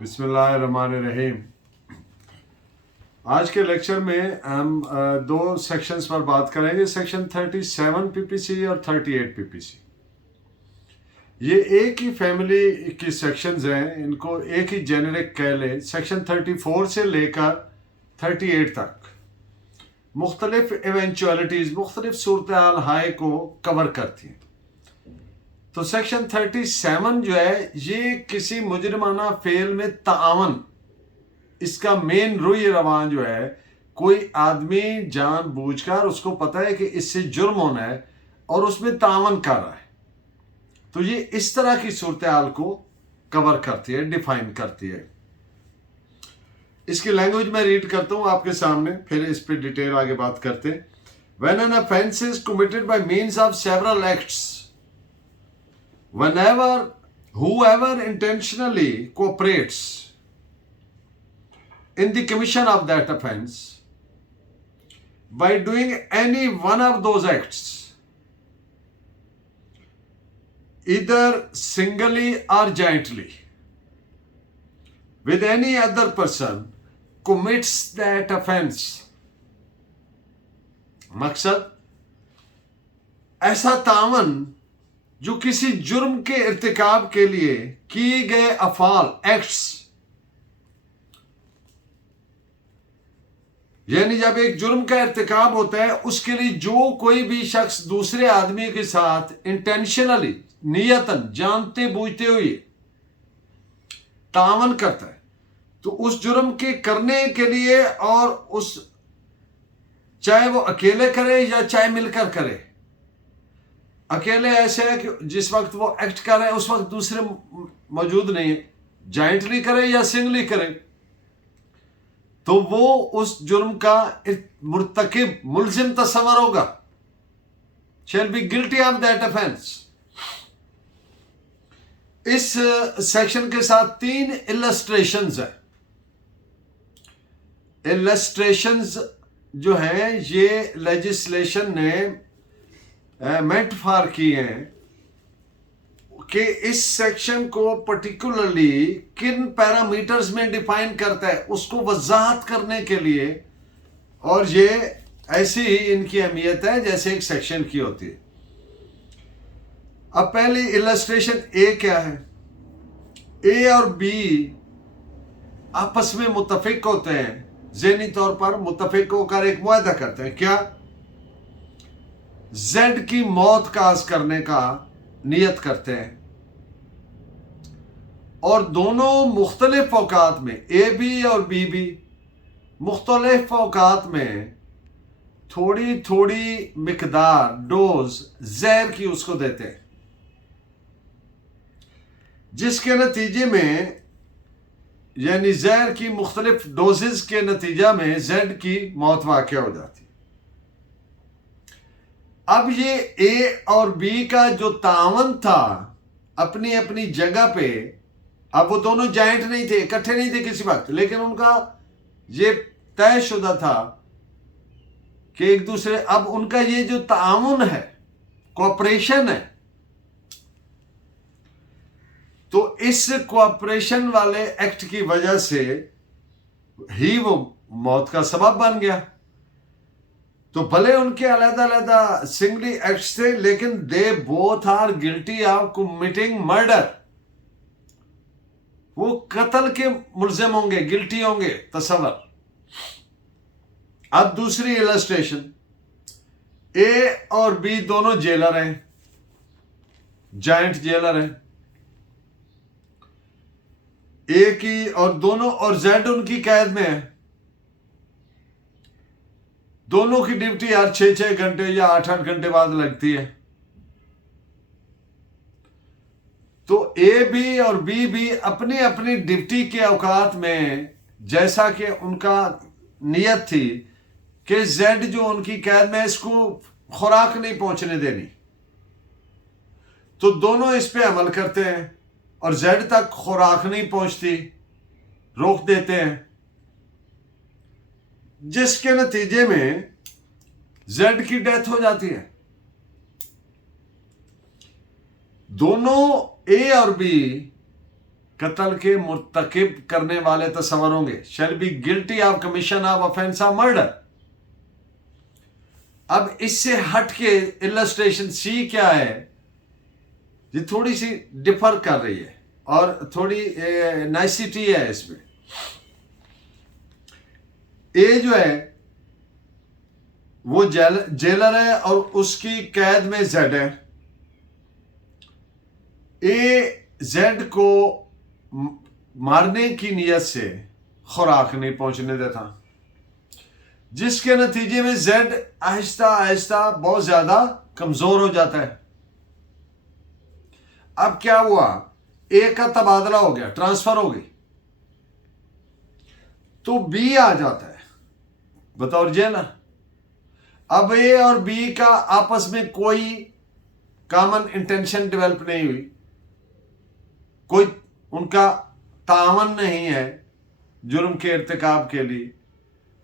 बिस्मिल्लाहिर्रहमानिर्रहीम। आज के लेक्चर में हम दो सेक्शंस पर बात करेंगे, सेक्शन 37 पीपीसी और 38 पीपीसी। ये एक ही फैमिली की सेक्शंस हैं, इनको एक ही जेनेरिक कह लें। सेक्शन 34 से लेकर 38 तक मुख्तलिफ इवेंचुअलिटीज़, मुख्तलिफ सूरत हाल को कवर करती हैं। तो सेक्शन 37 जो है ये किसी मुजरिमाना फेल में तावन, इसका मेन रुई रवान जो है, कोई आदमी जानबूझकर उसको पता है कि इससे जुर्म होना है और उसमें तावन कर रहा है, तो ये इस तरह की सूरत हाल को कवर करती है, डिफाइन करती है। इसकी लैंग्वेज मैं रीड करता हूं आपके सामने, फिर इस पर डिटेल आगे बात करते हैं। When an offence is committed by means of several acts, whenever whoever intentionally cooperates in the commission of that offense by doing any one of those acts, either singly or jointly, with any other person, commits that offense. मकसद ऐसा तावन जो किसी जुर्म के इर्तिकाब के लिए किए गए अफाल, एक्ट्स, यानी जब एक जुर्म का इर्तिकाब होता है उसके लिए जो कोई भी शख्स दूसरे आदमी के साथ इंटेंशनली, नियतन, जानते बूझते हुए तावन करता है, तो उस जुर्म के करने के लिए, और उस चाहे वो अकेले करे या चाहे मिलकर करे। अकेले ऐसे है कि जिस वक्त वो एक्ट कर रहे हैं उस वक्त दूसरे मौजूद नहीं है, जॉइंटली करे या सिंगली करे, तो वो उस जुर्म का मुर्तकिब, मुल्जिम तस्वर होगा, shall be guilty of that offence. इस सेक्शन के साथ 3 इलस्ट्रेशंस है। इलस्ट्रेशंस जो है ये लेजिस्लेशन ने मेंट फॉर की हैं कि इस सेक्शन को पर्टिकुलरली किन पैरामीटर्स में डिफाइन करता है उसको वजाहत करने के लिए, और ये ऐसी ही इनकी अहमियत है जैसे एक सेक्शन की होती है। अब पहली इलस्ट्रेशन ए क्या है? ए और बी आपस में मुत्तफिक होते हैं, ज़हनी तौर पर मुत्तफिक होकर एक मुआहदा करते हैं। क्या? जेड की मौत काज करने का नियत करते हैं, और दोनों मुख्तलिफ औकात में, ए बी और बी बी मुख्तलिफ औकात में थोड़ी थोड़ी मिकदार, डोज जहर की उसको देते हैं, जिसके नतीजे में, यानी जहर की मुख्तलिफ डोजेस के नतीजा में जेड की मौत वाक़या हो जाती है। अब ये ए और बी का जो तावन था अपनी अपनी जगह पे, अब वो दोनों जॉइंट नहीं थे, इकट्ठे नहीं थे किसी वक्त, लेकिन उनका ये तयशुदा था कि एक दूसरे, अब उनका ये जो ताउन है, कोऑपरेशन है, तो इस कोऑपरेशन वाले एक्ट की वजह से ही वो मौत का सबब बन गया। तो भले उनके अलग अलग सिंगली एक्ट्स थे, लेकिन they both are guilty of committing murder. वो कत्ल के मुल्जिम होंगे, गिल्टी होंगे, तसव्वुर। अब दूसरी इलस्ट्रेशन, ए और बी दोनों जेलर हैं, जॉइंट जेलर हैं। ए की और दोनों, और जेड उनकी कैद में है। दोनों की ड्यूटी यार 6-6 घंटे या 8-8 घंटे बाद लगती है। तो ए भी और बी भी अपनी अपनी ड्यूटी के औकात में, जैसा कि उनका नियत थी कि जेड जो उनकी कैद में, इसको खुराक नहीं पहुंचने देनी, तो दोनों इस पे अमल करते हैं, और जेड तक खुराक नहीं पहुंचती, रोक देते हैं, जिसके नतीजे में जेड की डेथ हो जाती है। दोनों ए और बी कत्ल के मुर्तकिब करने वाले तस्वर होंगे, shall be guilty of commission of offence of murder. अब इससे हट के इलस्ट्रेशन सी क्या है, ये थोड़ी सी डिफर कर रही है और थोड़ी नाइसिटी है इसमें। ए जो है वो जेलर है और उसकी कैद में जेड है। ए जेड को मारने की नीयत से खुराक नहीं पहुंचने देता, जिसके नतीजे में जेड आहिस्ता आहिस्ता बहुत ज्यादा कमजोर हो जाता है। अब क्या हुआ, ए का तबादला हो गया, ट्रांसफर हो गई, तो बी आ जाता है बतौर जेलर। अब ए और बी का आपस में कोई कॉमन इंटेंशन डेवलप नहीं हुई, कोई उनका तावन नहीं है जुर्म के इर्तिकाब के लिए,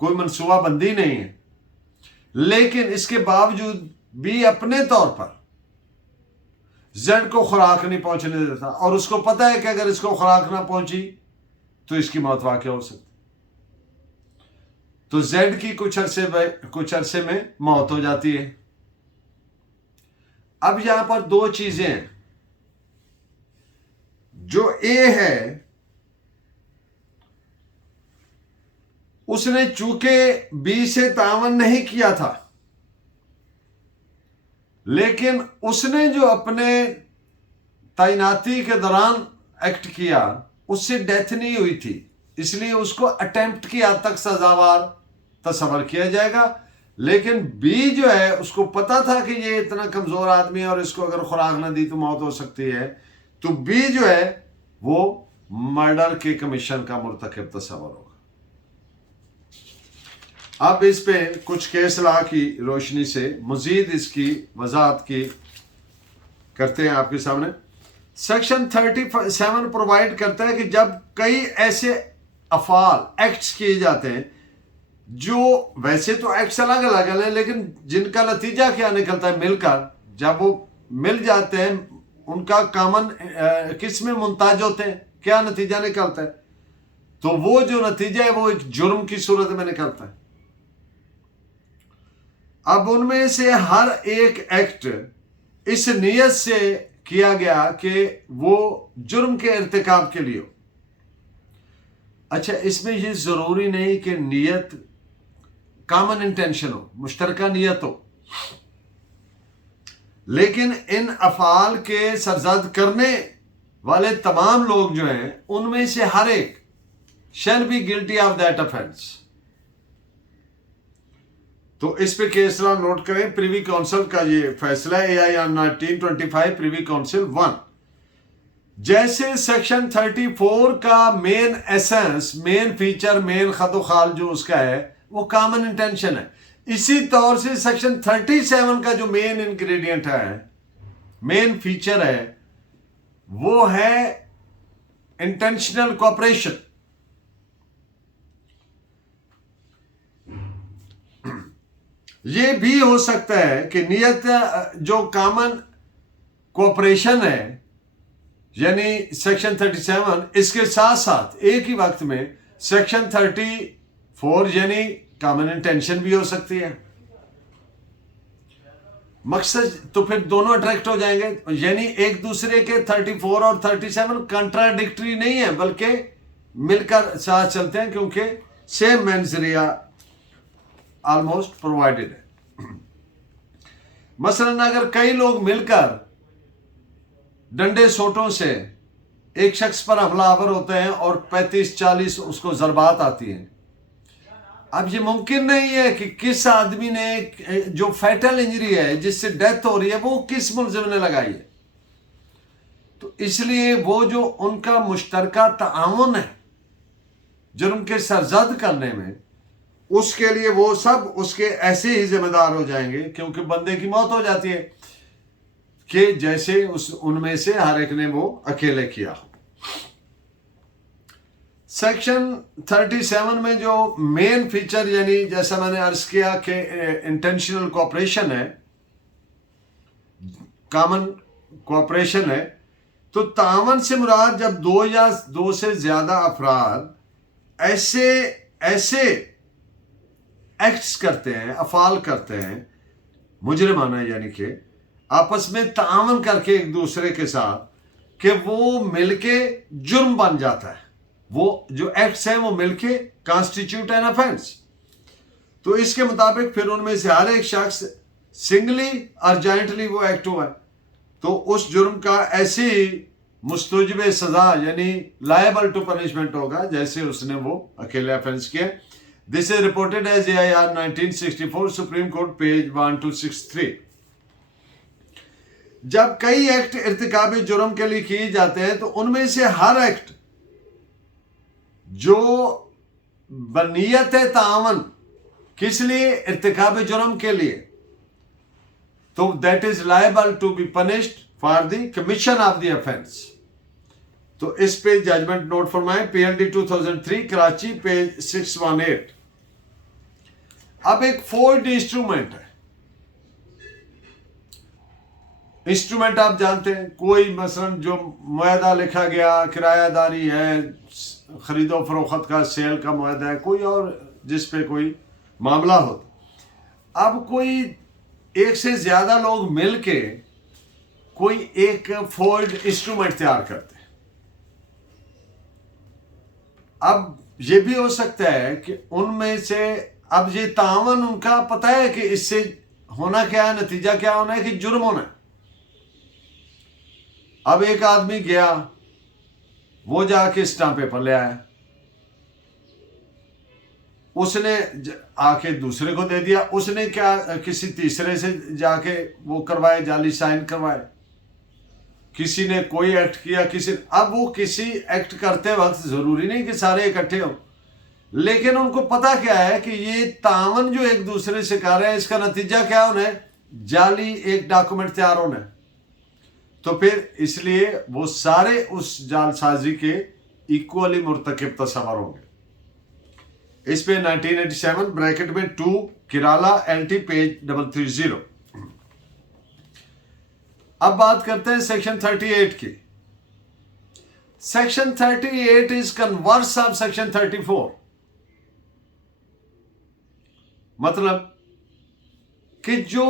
कोई मनसूबाबंदी नहीं है। लेकिन इसके बावजूद बी अपने तौर पर जेड को खुराक नहीं पहुंचने देता और उसको पता है कि अगर इसको खुराक ना पहुंची तो इसकी मौत वाक़या हो सकती। तो जेड की कुछ अरसे में मौत हो जाती है। अब यहां पर दो चीजें हैं। जो ए है उसने चूंकि बी से तावन नहीं किया था, लेकिन उसने जो अपने तैनाती के दौरान एक्ट किया उससे डेथ नहीं हुई थी, इसलिए उसको अटेम्प्ट की हद तक सजावार तस्वर किया जाएगा। लेकिन बी जो है उसको पता था कि ये इतना कमजोर आदमी है और इसको अगर खुराक ना दी तो मौत हो सकती है, तो बी जो है वो मर्डर के कमीशन का मुर्तकिब तस्वर होगा। अब इस पे कुछ केस लॉ की रोशनी से मजीद इसकी वजाहत की करते हैं आपके सामने। सेक्शन 37 प्रोवाइड करता है कि जब कई ऐसे अफाल एक्ट्स किए जाते हैं जो वैसे तो एक्ट्स अलग अलग हैं, लेकिन जिनका नतीजा क्या निकलता है मिलकर, जब वो मिल जाते हैं उनका कॉमन किस में मुंताज होते हैं, क्या नतीजा निकलता है, तो वो जो नतीजा है वो एक जुर्म की सूरत में निकलता है। अब उनमें से हर एक एक्ट इस नियत से किया गया कि वो जुर्म के इर्तिकाब के लिए हो। अच्छा, इसमें ये जरूरी नहीं कि नियत कॉमन इंटेंशन हो, मुश्तरका नियत हो, लेकिन इन अफाल के सरजद करने वाले तमाम लोग जो हैं उनमें से हर एक shall be guilty of that offence. तो इस पे केस लॉ नोट करें। प्रिवी काउंसिल का ये फैसला है AI 1925 प्रिवी काउंसिल 1। जैसे सेक्शन 34 का main essence, main feature, main खतोखाल जो उसका है वो कॉमन इंटेंशन है, इसी तौर से सेक्शन 37 का जो मेन इंग्रेडिएंट है, मेन फीचर है, वो है इंटेंशनल कोऑपरेशन। ये भी हो सकता है कि नियत जो कॉमन कोऑपरेशन है यानी सेक्शन 37, इसके साथ साथ एक ही वक्त में सेक्शन 34 यानी कॉमन इंटेंशन भी हो सकती है। मकसद तो फिर दोनों अट्रैक्ट हो जाएंगे, यानी एक दूसरे के 34 और 37 कंट्राडिक्टरी नहीं है बल्कि मिलकर साथ चलते हैं, क्योंकि सेम मेंजरिया ऑलमोस्ट प्रोवाइडेड है। मसलन अगर कई लोग मिलकर डंडे सोटों से एक शख्स पर हमलावर होते हैं और 35-40 उसको जरबात आती हैं, अब ये मुमकिन नहीं है कि किस आदमी ने जो फैटल इंजरी है जिससे डेथ हो रही है वो किस मुलजिम ने लगाई है। तो इसलिए वो जो उनका मुश्तरका ताउन है जुर्म के सरजद करने में, उसके लिए वो सब उसके ऐसे ही जिम्मेदार हो जाएंगे, क्योंकि बंदे की मौत हो जाती है कि जैसे उनमें से हर एक ने वो अकेले किया हो। सेक्शन 37 में जो मेन फीचर यानी जैसा मैंने अर्ज किया कि इंटेंशनल कोऑपरेशन है, कॉमन कोऑपरेशन है, तो तावन से मुराद जब दो या दो से ज्यादा अफराद ऐसे ऐसे एक्ट्स करते हैं, अफाल करते हैं, मुजरिमाना यानी कि आपस में तावन करके एक दूसरे के साथ, कि वो मिलके जुर्म बन जाता है, वो जो एक्ट्स हैं वो मिलके कॉन्स्टिट्यूट एन ऑफेंस। तो इसके मुताबिक फिर उनमें से हर एक शख्स सिंगली और जॉइंटली वो एक्ट हुआ है, तो उस जुर्म का ऐसे ही मुस्तजब सजा यानी लायबल टू पनिशमेंट होगा जैसे उसने वो अकेले ऑफेंस किया। This is reported as AIR 1964, supreme court page 1263। जब कई एक्ट इर्तिकाब जुर्म के लिए किए जाते हैं तो उनमें से हर एक्ट जो बनियत तावन किस लिए, इर्तिकाब जुर्म के लिए, तो that is liable to be punished for the commission of the offence. तो इस पे जजमेंट नोट फरमाएं, PLD 2003 कराची पेज 618। अब एक फोर्ड इंस्ट्रूमेंट है। इंस्ट्रूमेंट आप जानते हैं, कोई मसलन जो मुआहदा लिखा गया, किरायादारी है, खरीदो फरोख्त का, सेल का मुआहदा है, कोई और जिस पे कोई मामला होता। अब कोई एक से ज्यादा लोग मिलके कोई एक फोर्ड इंस्ट्रूमेंट तैयार करते हैं। अब ये भी हो सकता है कि उनमें से, अब ये तावन उनका पता है कि इससे होना क्या है, नतीजा क्या होना है, कि जुर्म होना है। अब एक आदमी गया, वो जाके स्टाम्प पेपर ले आया, उसने आके दूसरे को दे दिया, उसने क्या किसी तीसरे से जाके वो करवाए, जाली साइन करवाए, किसी ने कोई एक्ट किया, किसी, अब वो किसी एक्ट करते वक्त जरूरी नहीं कि सारे इकट्ठे हो, लेकिन उनको पता क्या है कि ये तावन जो एक दूसरे से कर रहे हैं इसका नतीजा क्या होना है, जाली एक डॉक्यूमेंट तैयार होना है। तो फिर इसलिए वो सारे उस जालसाजी के इक्वली मुर्तकिब तस्वर होंगे। इस पे 1987 ब्रैकेट में 2 किराला LT पेज 330। अब बात करते हैं सेक्शन 38 की। Section 38 is converse of section 34। मतलब कि जो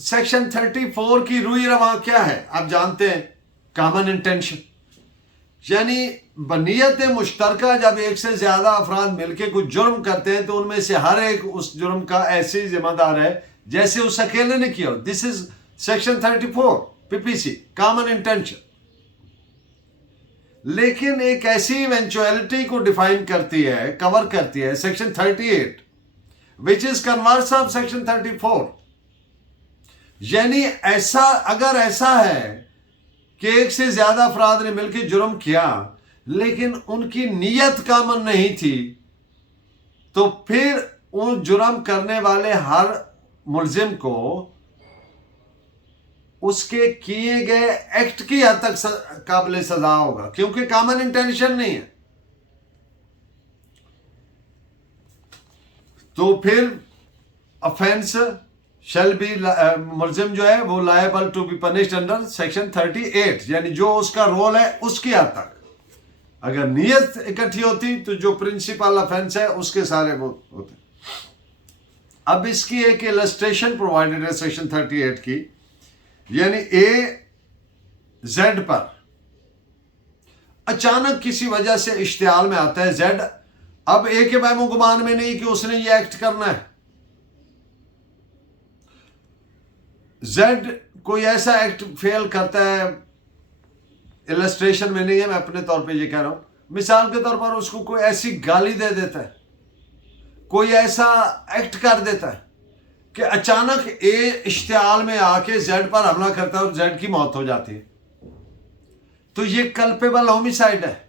सेक्शन 34 की रूई रवा क्या है, आप जानते हैं, कॉमन इंटेंशन, यानी बनियत मुश्तरका। जब एक से ज्यादा अफराद मिलकर कुछ जुर्म करते हैं तो उनमें से हर एक उस जुर्म का ऐसे ही जिम्मेदार है जैसे उस अकेले ने किया। This is section 34 PPC, common intention. लेकिन एक ऐसी इवेंचुअलिटी को डिफाइन करती है, कवर करती है section 38, which is converse of section 34। यानी ऐसा, अगर ऐसा है कि एक से ज्यादा अफराद ने मिलकर जुर्म किया लेकिन उनकी नीयत कामन नहीं थी, तो फिर उन जुर्म करने वाले हर मुलजिम को उसके किए गए एक्ट की हद तक काबिल सजा होगा, क्योंकि कॉमन इंटेंशन नहीं है। तो फिर ऑफेंस शैल बी, मुलजिम जो है वो liable to be punished under section 38, यानी जो उसका रोल है उसकी हद तक। अगर नीयत इकट्ठी होती तो जो प्रिंसिपल ऑफेंस है उसके सारे वो होते। अब इसकी एक इलस्ट्रेशन प्रोवाइडेड है सेक्शन 38 की, यानी Z पर अचानक किसी वजह से इश्तिहाल में आता है Z। अब A के बहमो गुमान में नहीं कि उसने ये एक्ट करना है। Z कोई ऐसा एक्ट फेल करता है, इलस्ट्रेशन में नहीं है, मैं अपने तौर पे ये कह रहा हूं, मिसाल के तौर पर उसको कोई ऐसी गाली दे देता है, कोई ऐसा एक्ट कर देता है कि अचानक A इश्तिहाल में आके Z पर हमला करता है और Z की मौत हो जाती है, तो ये कल्पेबल होमिसाइड है,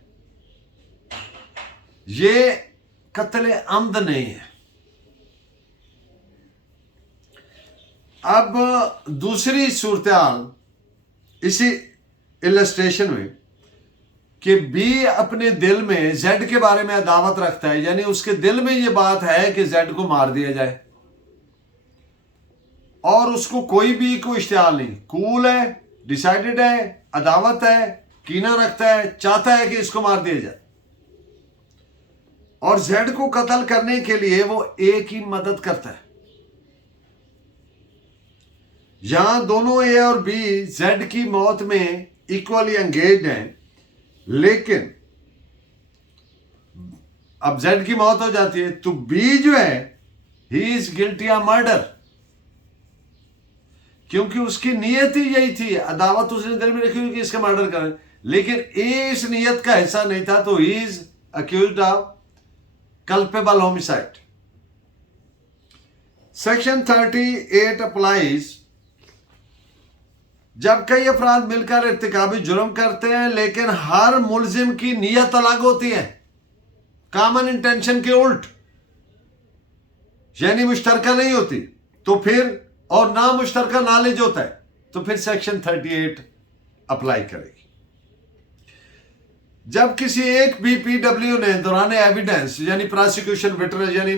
ये कत्ल अमद नहीं है। अब दूसरी सूरत इसी इलस्ट्रेशन में कि B अपने दिल में Z के बारे में अदावत रखता है, यानी उसके दिल में ये बात है कि Z को मार दिया जाए, और उसको कोई भी कोई इश्तिहाल नहीं, कूल है, डिसाइडेड है, अदावत है कीना रखता है, चाहता है कि इसको मार दिया जाए, और जेड को कत्ल करने के लिए वो ए की मदद करता है। यहां दोनों ए और बी जेड की मौत में इक्वली एंगेज हैं, लेकिन अब जेड की मौत हो जाती है तो बी जो है he is guilty of murder, क्योंकि उसकी नीयत ही यही थी, अदावत उसने दिल में रखी हुई कि इसका मर्डर करें, लेकिन ए इस नीयत का हिस्सा नहीं था, तो he is accused of culpable homicide. Section 38 applies जब कई अफराद मिलकर इर्तिकाबी जुर्म करते हैं, लेकिन हर मुलजिम की नीयत अलग होती है, कॉमन इंटेंशन के उल्ट, यानी मुश्तरका नहीं होती, तो फिर और ना मुश्तरका नॉलेज होता है, तो फिर सेक्शन 38 अप्लाई करेगी। जब किसी एक बीपीडब्ल्यू ने दौरान एविडेंस यानी प्रोसिक्यूशन विटनेस यानी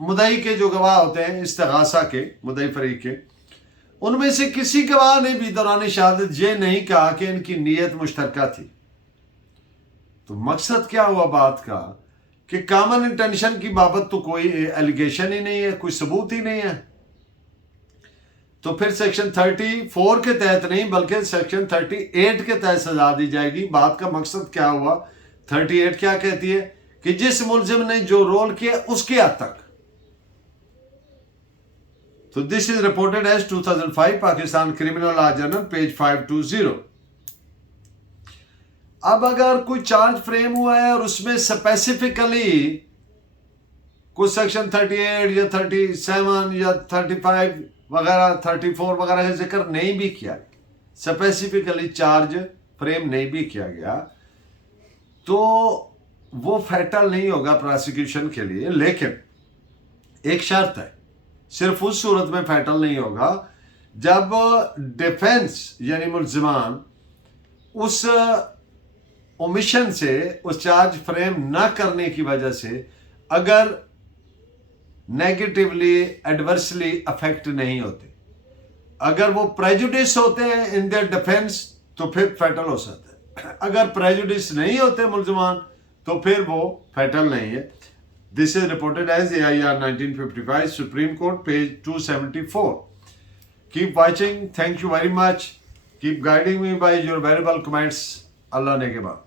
मुदई के जो गवाह होते हैं इस्तिगासा के मुदई फरीक के, उनमें से किसी गवाह ने भी दौरान शहादत ये नहीं कहा कि इनकी नीयत मुश्तरका थी, तो मकसद क्या हुआ बात का कि कॉमन इंटेंशन की बाबत तो कोई एलिगेशन ही नहीं है, कोई सबूत ही नहीं है, तो फिर सेक्शन 34 के तहत नहीं बल्कि सेक्शन 38 के तहत सजा दी जाएगी। बात का मकसद क्या हुआ, 38 क्या कहती है कि जिस मुलजिम ने जो रोल किया उसके हद तक। तो this is reported as 2005 Pakistan criminal law journal page 520। अब अगर कोई चार्ज फ्रेम हुआ है और उसमें स्पेसिफिकली कुछ सेक्शन 38 या 37 या 35 वगैरह 34 वगैरह का जिक्र नहीं भी किया, स्पेसिफिकली चार्ज फ्रेम नहीं भी किया गया, तो वो फैटल नहीं होगा प्रोसिक्यूशन के लिए, लेकिन एक शर्त है, सिर्फ उस सूरत में फैटल नहीं होगा जब डिफेंस यानी मुल्जिमान उस ओमिशन से, उस चार्ज फ्रेम ना करने की वजह से अगर नेगेटिवली एडवर्सली अफेक्ट नहीं होते, अगर वो प्रेजुडिस होते हैं इन देयर डिफेंस तो फिर फैटल हो सकता है, अगर प्रेजुडिस नहीं होते मुल्जिमान तो फिर वो फैटल नहीं है। This is reported as AIR 1955 supreme court page 274। Keep watching, thank you very much, keep guiding me by your variable comments. Allah ने के बाद।